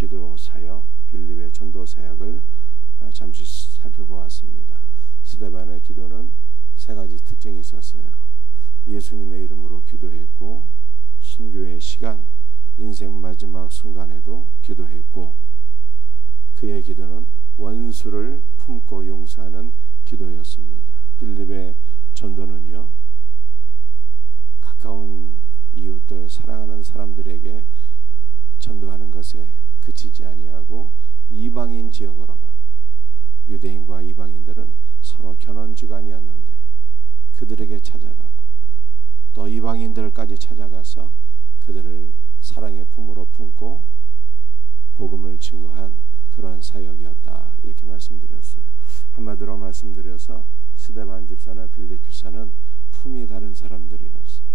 기도 사역, 빌립의 전도 사역을 잠시 살펴보았습니다. 스데반의 기도는 세 가지 특징이 있었어요. 예수님의 이름으로 기도했고, 순교의 시간, 인생 마지막 순간에도 기도했고, 그의 기도는 원수를 품고 용서하는 기도였습니다. 빌립의 전도는요, 가까운 이웃들, 사랑하는 사람들에게 전도하는 것에 그치지 아니하고 이방인 지역으로 가고, 유대인과 이방인들은 서로 견원주간이었는데 그들에게 찾아가고, 또 이방인들까지 찾아가서 그들을 사랑의 품으로 품고 복음을 증거한 그런 사역이었다, 이렇게 말씀드렸어요. 한마디로 말씀드려서 스데반 집사나 빌립 집사는 품이 다른 사람들이었어요.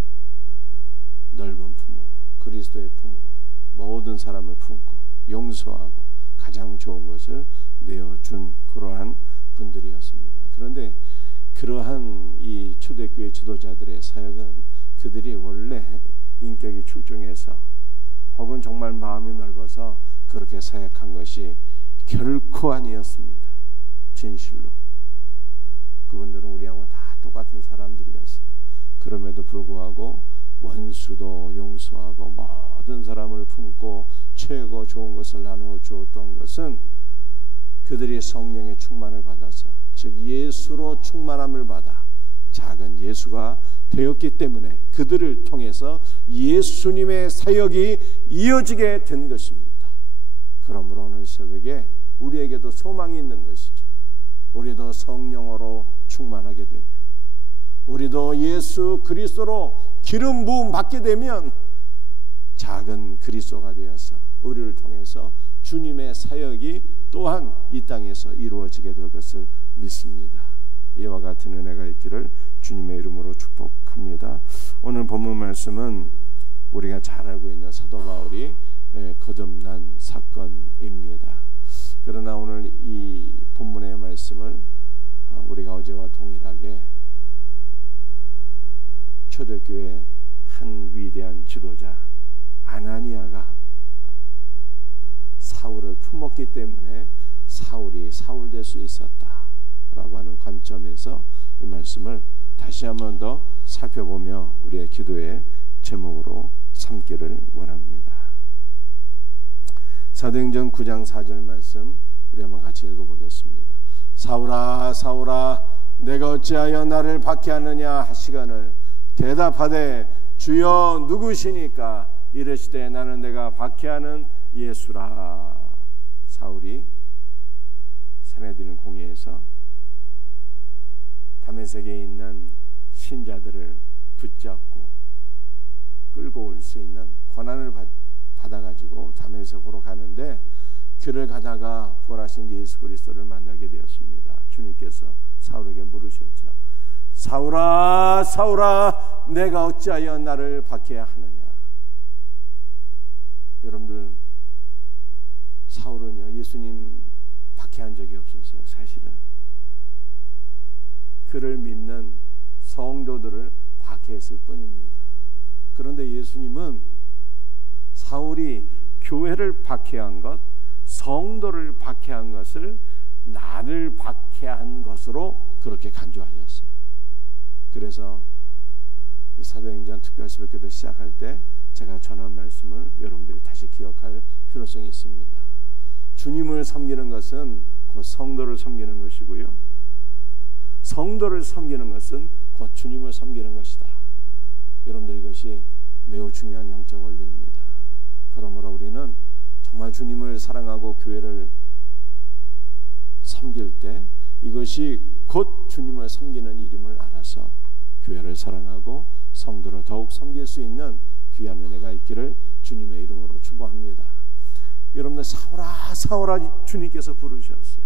넓은 품으로, 그리스도의 품으로 모든 사람을 품고 용서하고 가장 좋은 것을 내어준 그러한 분들이었습니다. 그런데 그러한 이 초대교회 지도자들의 사역은 그들이 원래 인격이 출중해서 혹은 정말 마음이 넓어서 그렇게 사역한 것이 결코 아니었습니다. 진실로 그분들은 우리하고 다 똑같은 사람들이었어요. 그럼에도 불구하고 원수도 용서하고 모든 사람을 품고 최고 좋은 것을 나누어 주었던 것은 그들이 성령의 충만을 받아서, 즉 예수로 충만함을 받아 작은 예수가 되었기 때문에 그들을 통해서 예수님의 사역이 이어지게 된 것입니다. 그러므로 오늘 새벽에 우리에게도 소망이 있는 것이죠. 우리도 성령으로 충만하게 되면, 우리도 예수 그리스도로 기름 부음 받게 되면 작은 그리스도가 되어서 우리를 통해서 주님의 사역이 또한 이 땅에서 이루어지게 될 것을 믿습니다. 이와 같은 은혜가 있기를 주님의 이름으로 축복합니다. 오늘 본문 말씀은 우리가 잘 알고 있는 사도 바울이 거듭난 사건입니다. 그러나 오늘 이 본문의 말씀을 우리가 어제와 동일하게 초대교회 한 위대한 지도자 아나니아가 사울을 품었기 때문에 사울이 사울 될 수 있었다라고 하는 관점에서 이 말씀을 다시 한 번 더 살펴보며 우리의 기도의 제목으로 삼기를 원합니다. 사도행전 9장 4절 말씀 우리 한번 같이 읽어보겠습니다. 사울아 사울아 내가 어찌하여 나를 박해하느냐 하시거늘 대답하되 주여 누구시니까 이르시되 나는 내가 박해하는 예수라. 사울이 사내들인 공회에서 다메섹에 있는 신자들을 붙잡고 끌고 올 수 있는 권한을 받아가지고 다메섹으로 가는데, 길을 가다가 부활하신 예수 그리스도를 만나게 되었습니다. 주님께서 사울에게 물으셨죠. 사울아 사울아 내가 어찌하여 나를 박해하느냐. 여러분들, 사울은요 예수님 박해한 적이 없었어요. 사실은 그를 믿는 성도들을 박해했을 뿐입니다. 그런데 예수님은 사울이 교회를 박해한 것, 성도를 박해한 것을 나를 박해한 것으로 그렇게 간주하셨어요. 그래서 이 사도행전 특별새벽기도 시작할 때 제가 전한 말씀을 여러분들이 다시 기억할 필요성이 있습니다. 주님을 섬기는 것은 곧 성도를 섬기는 것이고요, 성도를 섬기는 것은 곧 주님을 섬기는 것이다. 여러분들, 이것이 매우 중요한 영적 원리입니다. 그러므로 우리는 정말 주님을 사랑하고 교회를 섬길 때 이것이 곧 주님을 섬기는 일임을 알아서 교회를 사랑하고 성도를 더욱 섬길 수 있는 귀한 은혜가 있기를 주님의 이름으로 축복합니다. 여러분들, 사울아 사울아 주님께서 부르셨어요.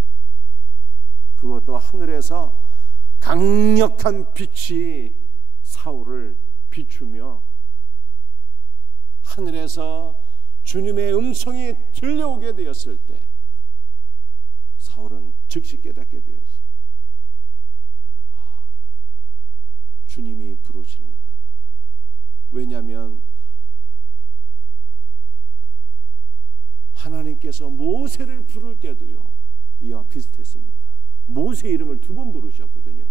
그것도 하늘에서 강력한 빛이 사울을 비추며 하늘에서 주님의 음성이 들려오게 되었을 때 사울은 즉시 깨닫게 되었어요. 주님이 부르시는 것. 왜냐하면 하나님께서 모세를 부를 때도요, 이와 비슷했습니다. 모세 이름을 2번 부르셨거든요.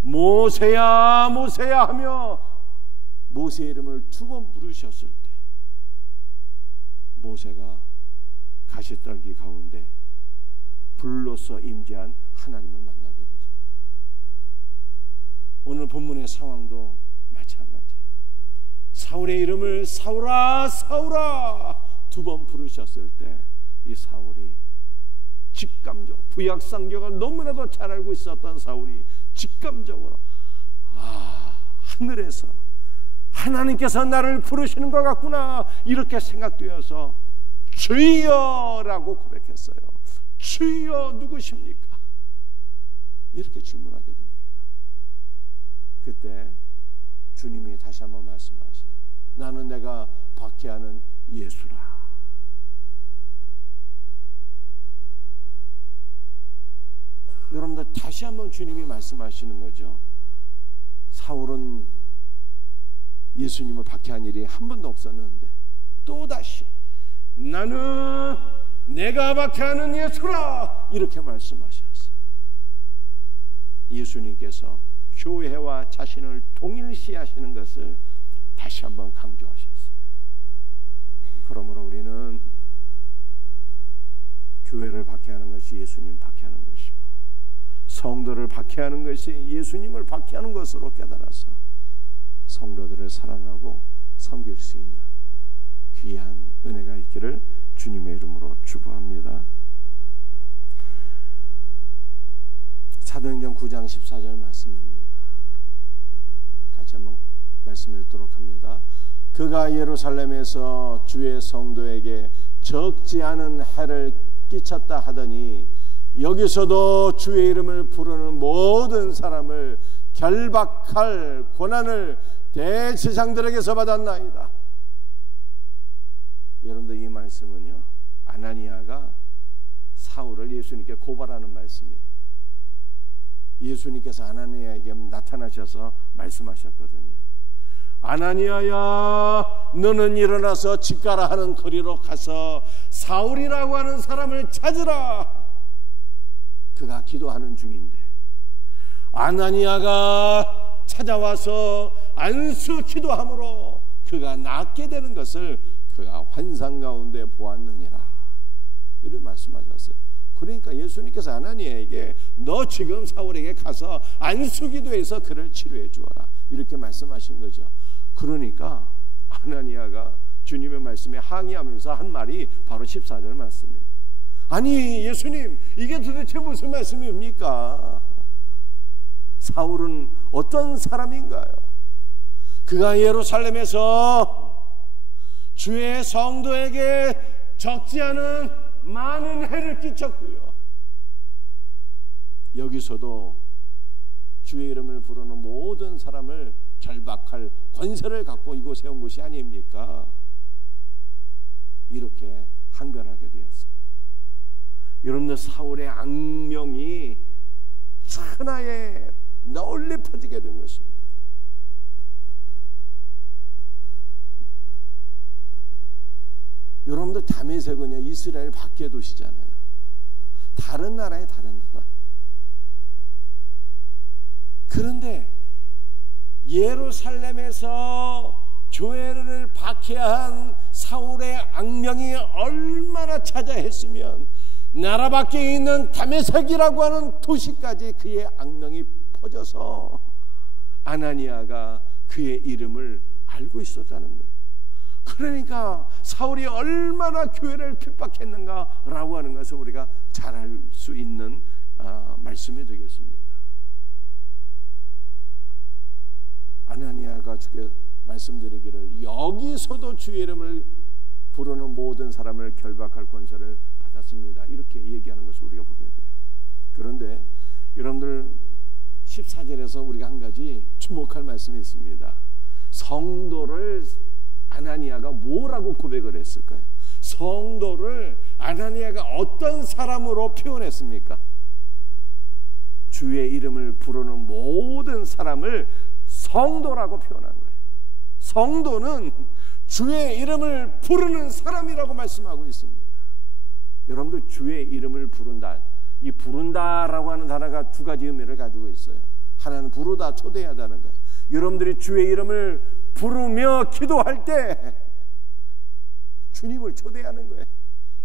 모세야 모세야 하며 모세 이름을 2번 부르셨을 때 모세가 가시떨기 가운데 불로서 임재한 하나님을 만나게 되죠. 오늘 본문의 상황도 마찬가지예요. 사울의 이름을 사울아 사울아 2번 부르셨을 때 이 사울이 직감적으로, 구약성경을 너무나도 잘 알고 있었던 사울이 직감적으로 하늘에서 하나님께서 나를 부르시는 것 같구나 이렇게 생각되어서 주여라고 고백했어요. 주여 누구십니까? 이렇게 질문하게 됩니다. 그때 주님이 다시 한번 말씀하세요. 나는 내가 박해하는 예수라. 여러분들 다시 한번 주님이 말씀하시는 거죠. 사울은 예수님을 박해한 일이 한 번도 없었는데 또다시 나는 내가 박해하는 예수라 이렇게 말씀하셨어요. 예수님께서 교회와 자신을 동일시하시는 것을 다시 한번 강조하셨어요. 그러므로 우리는 교회를 박해하는 것이 예수님 박해하는 것이고 성도를 박해하는 것이 예수님을 박해하는 것으로 깨달아서 성도들을 사랑하고 섬길 수 있는 귀한 은혜가 있기를 주님의 이름으로 축복합니다. 사도행전 9장 14절 말씀입니다. 같이 한번 말씀 읽도록 합니다. 그가 예루살렘에서 주의 성도에게 적지 않은 해를 끼쳤다 하더니 여기서도 주의 이름을 부르는 모든 사람을 결박할 권한을 대제사장들에게서 받았나이다. 여러분들 이 말씀은요, 아나니아가 사울을 예수님께 고발하는 말씀이에요. 예수님께서 아나니아에게 나타나셔서 말씀하셨거든요. 아나니아야, 너는 일어나서 집 가라 하는 거리로 가서 사울이라고 하는 사람을 찾으라. 그가 기도하는 중인데 아나니아가 찾아와서 안수 기도함으로 그가 낫게 되는 것을 그가 환상 가운데 보았느니라 이렇게 말씀하셨어요. 그러니까 예수님께서 아나니아에게 너 지금 사울에게 가서 안수 기도해서 그를 치료해 주어라 이렇게 말씀하신 거죠. 그러니까 아나니아가 주님의 말씀에 항의하면서 한 말이 바로 14절 말씀이에요. 아니 예수님, 이게 도대체 무슨 말씀입니까? 사울은 어떤 사람인가요? 그가 예루살렘에서 주의 성도에게 적지 않은 많은 해를 끼쳤고요, 여기서도 주의 이름을 부르는 모든 사람을 결박할 권세를 갖고 이곳에 온 것이 아닙니까? 이렇게 항변하게 되었어요. 여러분들, 사울의 악명이 천하에 널리 퍼지게 된 것입니다. 여러분들, 다메섹은요 이스라엘 밖에 도시잖아요. 다른 나라에 다른 나라. 그런데 예루살렘에서 교회를 박해한 사울의 악명이 얼마나 자자했으면 나라 밖에 있는 다메섹이라고 하는 도시까지 그의 악명이 퍼져서 아나니아가 그의 이름을 알고 있었다는 거예요. 그러니까 사울이 얼마나 교회를 핍박했는가라고 하는 것을 우리가 잘 알 수 있는 말씀이 되겠습니다. 아나니아가 주께 말씀드리기를 여기서도 주의 이름을 부르는 모든 사람을 결박할 권세를 받았습니다, 이렇게 얘기하는 것을 우리가 보게 돼요. 그런데 여러분들 14절에서 우리가 한 가지 주목할 말씀이 있습니다. 성도를 아나니아가 뭐라고 고백을 했을까요? 성도를 아나니아가 어떤 사람으로 표현했습니까? 주의 이름을 부르는 모든 사람을 성도라고 표현한 거예요. 성도는 주의 이름을 부르는 사람이라고 말씀하고 있습니다. 여러분들 주의 이름을 부른다, 이 부른다라고 하는 단어가 두 가지 의미를 가지고 있어요. 하나는 부르다, 초대하다는 거예요. 여러분들이 주의 이름을 부르며 기도할 때 주님을 초대하는 거예요.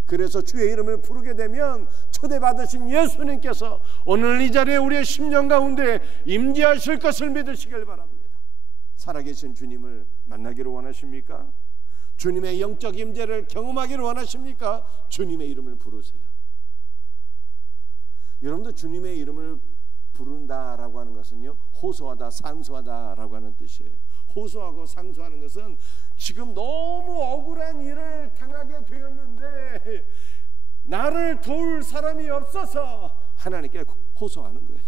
그래서 주의 이름을 부르게 되면 초대받으신 예수님께서 오늘 이 자리에 우리의 심령 가운데 임재하실 것을 믿으시길 바랍니다. 살아계신 주님을 만나기를 원하십니까? 주님의 영적 임재를 경험하기를 원하십니까? 주님의 이름을 부르세요. 여러분도 주님의 이름을 부른다라고 하는 것은요, 호소하다, 상소하다라고 하는 뜻이에요. 호소하고 상소하는 것은 지금 너무 억울한 일을 당하게 되었는데 나를 도울 사람이 없어서 하나님께 호소하는 거예요.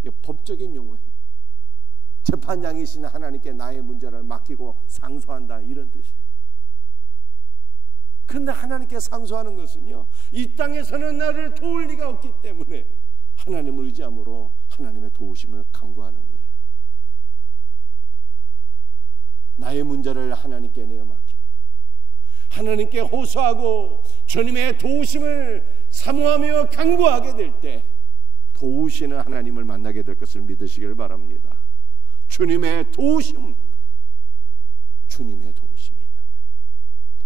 이게 법적인 용어예요. 재판장이신 하나님께 나의 문제를 맡기고 상소한다, 이런 뜻이에요. 그런데 하나님께 상소하는 것은요, 이 땅에서는 나를 도울 리가 없기 때문에 하나님을 의지함으로 하나님의 도우심을 간구하는 거예요. 나의 문제를 하나님께 내어 맡기며 하나님께 호소하고 주님의 도우심을 사모하며 간구하게 될 때 도우시는 하나님을 만나게 될 것을 믿으시길 바랍니다. 주님의 도우심, 주님의 도우심이 있는 거예요.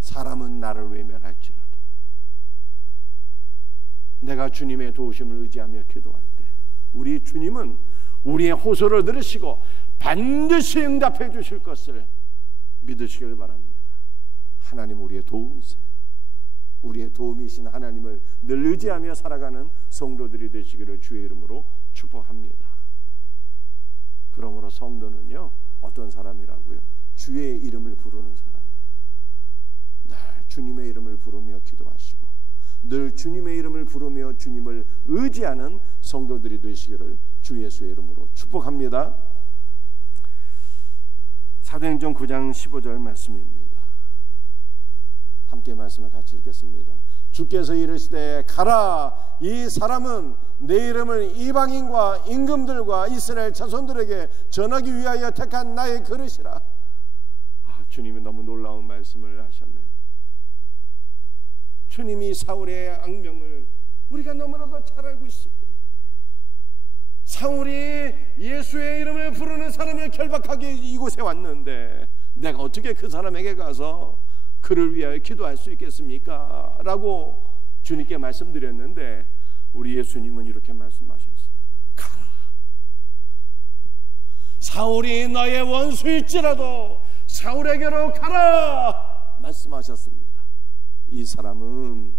사람은 나를 외면할지라도 내가 주님의 도우심을 의지하며 기도할 때 우리 주님은 우리의 호소를 들으시고 반드시 응답해 주실 것을 믿으시길 바랍니다. 하나님 우리의 도움이세요. 우리의 도움이신 하나님을 늘 의지하며 살아가는 성도들이 되시기를 주의 이름으로 축복합니다. 그러므로 성도는요, 어떤 사람이라고요? 주의 이름을 부르는 사람이에요. 늘 주님의 이름을 부르며 기도하시고 늘 주님의 이름을 부르며 주님을 의지하는 성도들이 되시기를 주 예수의 이름으로 축복합니다. 사도행전 9장 15절 말씀입니다. 함께 말씀을 같이 읽겠습니다. 주께서 이르시되 가라, 이 사람은 내 이름을 이방인과 임금들과 이스라엘 자손들에게 전하기 위하여 택한 나의 그릇이라. 주님이 너무 놀라운 말씀을 하셨네요. 주님이 사울의 악명을 우리가 너무나도 잘 알고 있습니다. 사울이 예수의 이름을 부르는 사람을 결박하기 이곳에 왔는데 내가 어떻게 그 사람에게 가서 그를 위하여 기도할 수 있겠습니까? 라고 주님께 말씀드렸는데 우리 예수님은 이렇게 말씀하셨어요. 가라. 사울이 너의 원수일지라도 사울에게로 가라 말씀하셨습니다. 이 사람은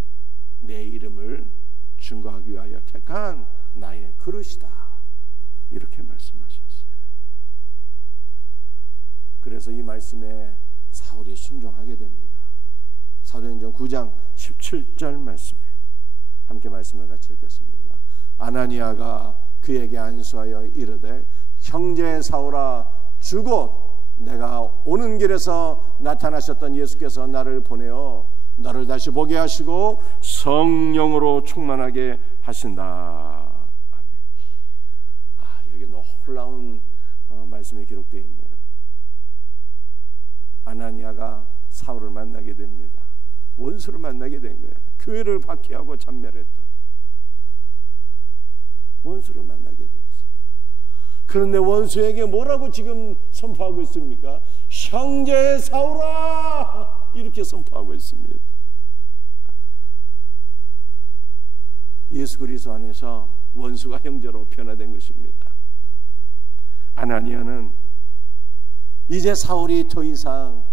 내 이름을 증거하기 위하여 택한 나의 그릇이다, 이렇게 말씀하셨어요. 그래서 이 말씀에 사울이 순종하게 됩니다. 사도행전 9장 17절 말씀에 함께 말씀을 같이 읽겠습니다. 아나니아가 그에게 안수하여 이르되 형제 사울아, 주곧 내가 오는 길에서 나타나셨던 예수께서 나를 보내어 너를 다시 보게 하시고 성령으로 충만하게 하신다. 아멘. 여기 놀라운 말씀이 기록되어 있네요. 아나니아가 사울을 만나게 됩니다. 원수를 만나게 된 거예요. 교회를 박해하고 전멸했던 원수를 만나게 되었어요. 그런데 원수에게 뭐라고 지금 선포하고 있습니까? 형제 사울아, 이렇게 선포하고 있습니다. 예수 그리스도 안에서 원수가 형제로 변화된 것입니다. 아나니아는 이제 사울이 더 이상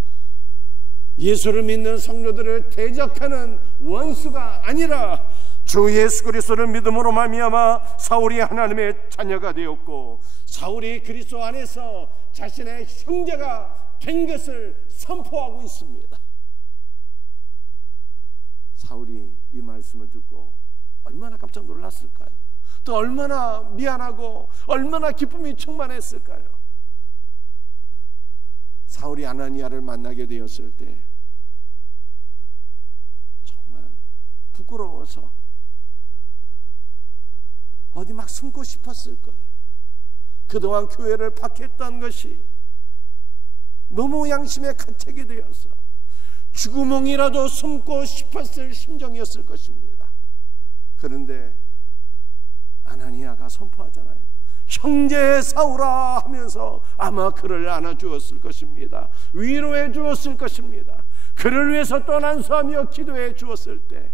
예수를 믿는 성도들을 대적하는 원수가 아니라 주 예수 그리스도를 믿음으로 말미암아 사울이 하나님의 자녀가 되었고 사울이 그리스도 안에서 자신의 형제가 된 것을 선포하고 있습니다. 사울이 이 말씀을 듣고 얼마나 깜짝 놀랐을까요? 또 얼마나 미안하고 얼마나 기쁨이 충만했을까요? 사울이 아나니아를 만나게 되었을 때 정말 부끄러워서 어디 막 숨고 싶었을 거예요. 그동안 교회를 박했던 것이 너무 양심에 가책이 되어서 죽구멍이라도 숨고 싶었을 심정이었을 것입니다. 그런데 아나니아가 선포하잖아요. 형제 사울아 하면서 아마 그를 안아주었을 것입니다. 위로해 주었을 것입니다. 그를 위해서 떠난수하며 기도해 주었을 때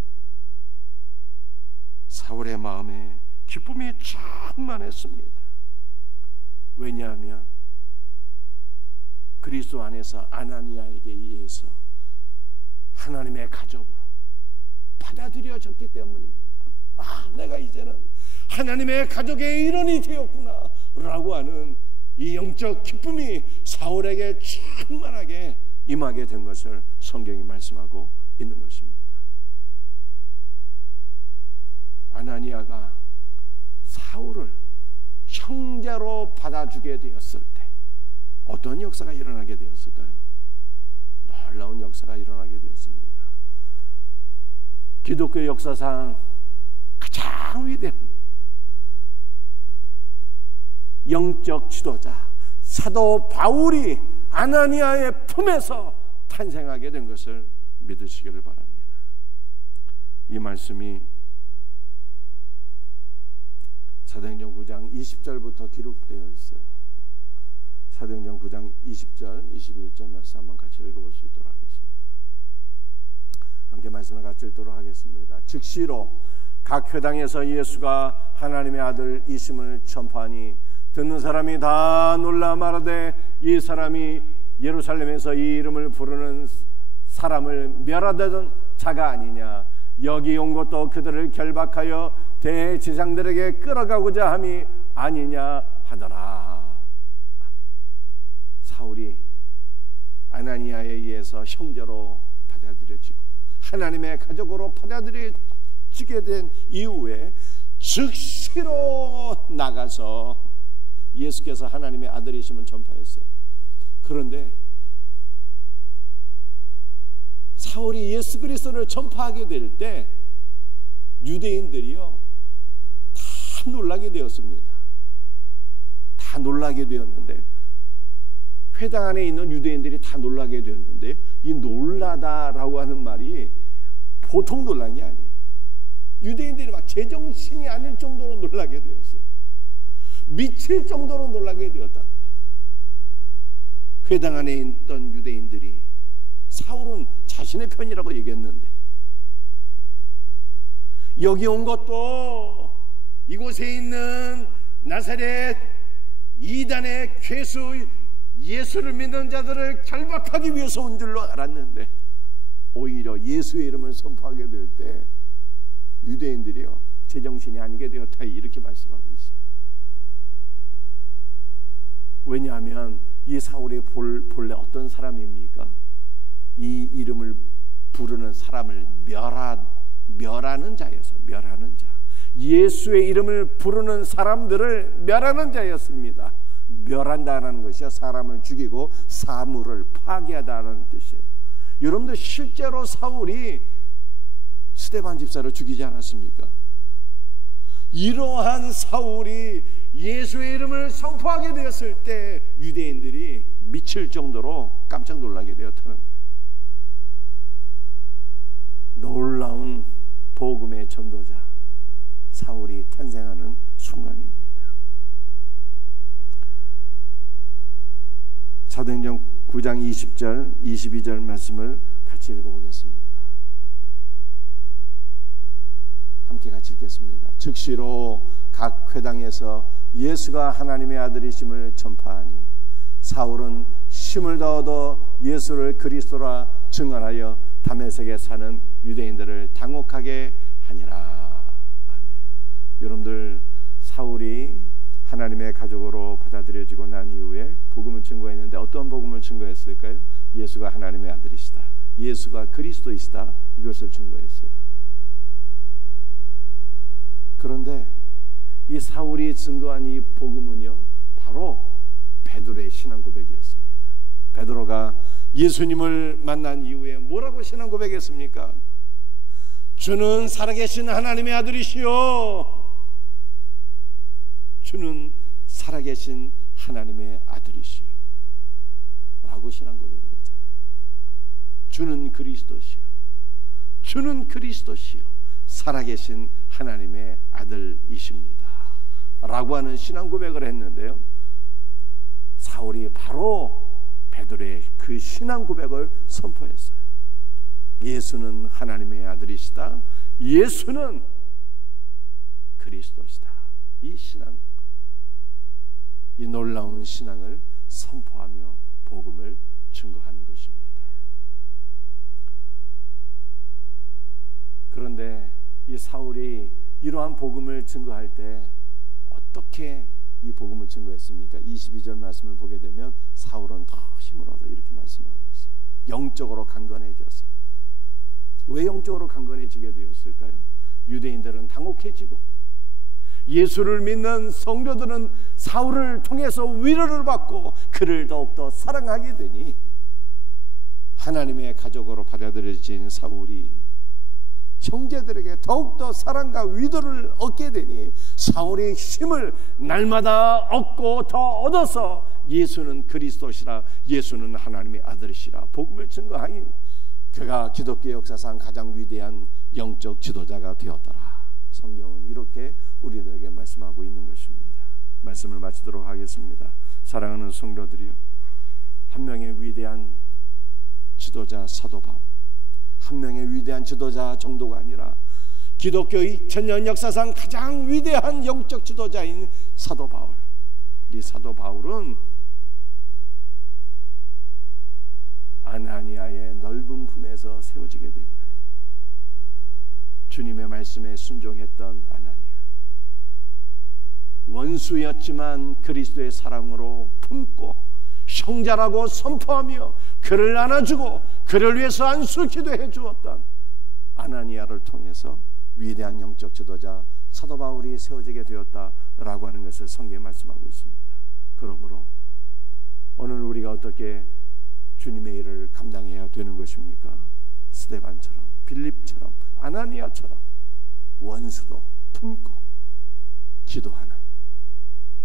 사울의 마음에 기쁨이 충만했습니다. 왜냐하면 그리스도 안에서 아나니아에게 의해서 하나님의 가족으로 받아들여졌기 때문입니다. 내가 이제는 하나님의 가족의 일원이 되었구나 라고 하는 이 영적 기쁨이 사울에게 충만하게 임하게 된 것을 성경이 말씀하고 있는 것입니다. 아나니아가 사울을 형제로 받아주게 되었을 때 어떤 역사가 일어나게 되었을까요? 놀라운 역사가 일어나게 되었습니다. 기독교 역사상 가장 위대한 영적 지도자 사도 바울이 아나니아의 품에서 탄생하게 된 것을 믿으시기를 바랍니다. 이 말씀이 사도행전 9장 20절부터 기록되어 있어요. 사도행전 9장 20절, 21절 말씀 한번 같이 읽어볼 수 있도록 하겠습니다. 함께 말씀을 같이 읽도록 하겠습니다. 즉시로 각 회당에서 예수가 하나님의 아들이심을 전파하니 듣는 사람이 다 놀라 말하되 이 사람이 예루살렘에서 이 이름을 부르는 사람을 멸하던 자가 아니냐. 여기 온 것도 그들을 결박하여 대제사장들에게 끌어가고자 함이 아니냐 하더라. 사울이 아나니아에 의해서 형제로 받아들여지고 하나님의 가족으로 받아들여지게 된 이후에 즉시로 나가서 예수께서 하나님의 아들이심을 전파했어요. 그런데 사울이 예수 그리스도를 전파하게 될 때 유대인들이요 다 놀라게 되었습니다. 다 놀라게 되었는데 회당 안에 있는 유대인들이 다 놀라게 되었는데 이 놀라다라고 하는 말이 보통 놀란 게 아니에요. 유대인들이 막 제정신이 아닐 정도로 놀라게 되었어요. 미칠 정도로 놀라게 되었다는 거예요. 회당 안에 있던 유대인들이 사울은 자신의 편이라고 얘기했는데 여기 온 것도 이곳에 있는 나사렛 이단의 괴수 예수를 믿는 자들을 결박하기 위해서 온 줄로 알았는데 오히려 예수의 이름을 선포하게 될 때 유대인들이요 제정신이 아니게 되었다 이렇게 말씀하고 있어요. 왜냐하면 이 사울이 본래 어떤 사람입니까? 이 이름을 부르는 사람을 멸하는 자였어. 멸하는 자. 예수의 이름을 부르는 사람들을 멸하는 자였습니다. 멸한다는 것이 사람을 죽이고 사물을 파괴하다는 뜻이에요. 여러분들 실제로 사울이 스데반 집사를 죽이지 않았습니까? 이러한 사울이 예수의 이름을 선포하게 되었을 때 유대인들이 미칠 정도로 깜짝 놀라게 되었다는 거예요. 놀라운 복음의 전도자 사울이 탄생하는 순간입니다. 사도행전 9장 20절 22절 말씀을 같이 읽어보겠습니다. 함께 같이 읽겠습니다. 즉시로 각 회당에서 예수가 하나님의 아들이심을 전파하니 사울은 힘을 더얻어 예수를 그리스도라 증언하여 다메섹에 사는 유대인들을 당혹하게 하니라. 아멘. 여러분들 사울이 하나님의 가족으로 받아들여지고 난 이후에 복음을 증거했는데 어떤 복음을 증거했을까요? 예수가 하나님의 아들이시다. 예수가 그리스도이시다. 이것을 증거했어요. 그런데 이 사울이 증거한 이 복음은요 바로 베드로의 신앙 고백이었습니다. 베드로가 예수님을 만난 이후에 뭐라고 신앙 고백했습니까? 주는 살아계신 하나님의 아들이시요 주는 살아계신 하나님의 아들이시요 라고 라고 신앙 고백을 했잖아요. 주는 그리스도시요, 주는 그리스도시요 살아계신 하나님의 아들이십니다 라고 하는 신앙 고백을 했는데요, 사울이 바로 베드로의 그 신앙 고백을 선포했어요. 예수는 하나님의 아들이시다, 예수는 그리스도시다. 이 신앙, 이 놀라운 신앙을 선포하며 복음을 증거한 것입니다. 그런데 이 사울이 이러한 복음을 증거할 때 어떻게 이 복음을 증거했습니까? 22절 말씀을 보게 되면 사울은 더 힘을 얻어 이렇게 말씀하고 있어요. 영적으로 강건해져서. 왜 영적으로 강건해지게 되었을까요? 유대인들은 당혹해지고 예수를 믿는 성도들은 사울을 통해서 위로를 받고 그를 더욱더 사랑하게 되니 하나님의 가족으로 받아들여진 사울이 형제들에게 더욱더 사랑과 위로를 얻게 되니 사울이 힘을 날마다 얻고 더 얻어서 예수는 그리스도시라, 예수는 하나님의 아들이시라 복음을 증거하니 그가 기독교 역사상 가장 위대한 영적 지도자가 되었더라. 성경은 이렇게 우리들에게 말씀하고 있는 것입니다. 말씀을 마치도록 하겠습니다. 사랑하는 성도들이여, 한 명의 위대한 지도자 사도 바울, 한 명의 위대한 지도자 정도가 아니라 기독교 2000년 역사상 가장 위대한 영적 지도자인 사도 바울, 이 사도 바울은 아나니아의 넓은 품에서 세워지게 된 거예요. 주님의 말씀에 순종했던 아나니아, 원수였지만 그리스도의 사랑으로 품고 형제라고 선포하며 그를 안아주고 그를 위해서 안수 기도해 주었던 아나니아를 통해서 위대한 영적 지도자 사도 바울이 세워지게 되었다라고 하는 것을 성경에 말씀하고 있습니다. 그러므로 오늘 우리가 어떻게 주님의 일을 감당해야 되는 것입니까? 스데반처럼, 빌립처럼, 아나니아처럼 원수도 품고 기도하는,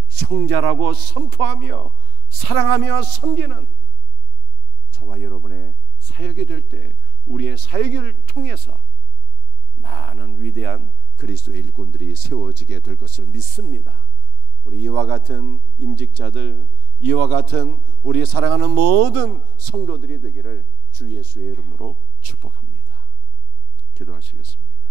형제라고 선포하며 사랑하며 섬기는 저와 여러분의 사역이 될 때 우리의 사역을 통해서 많은 위대한 그리스도의 일꾼들이 세워지게 될 것을 믿습니다. 우리 이와 같은 임직자들, 이와 같은 우리 사랑하는 모든 성도들이 되기를 주 예수의 이름으로 축복합니다. 기도하시겠습니다.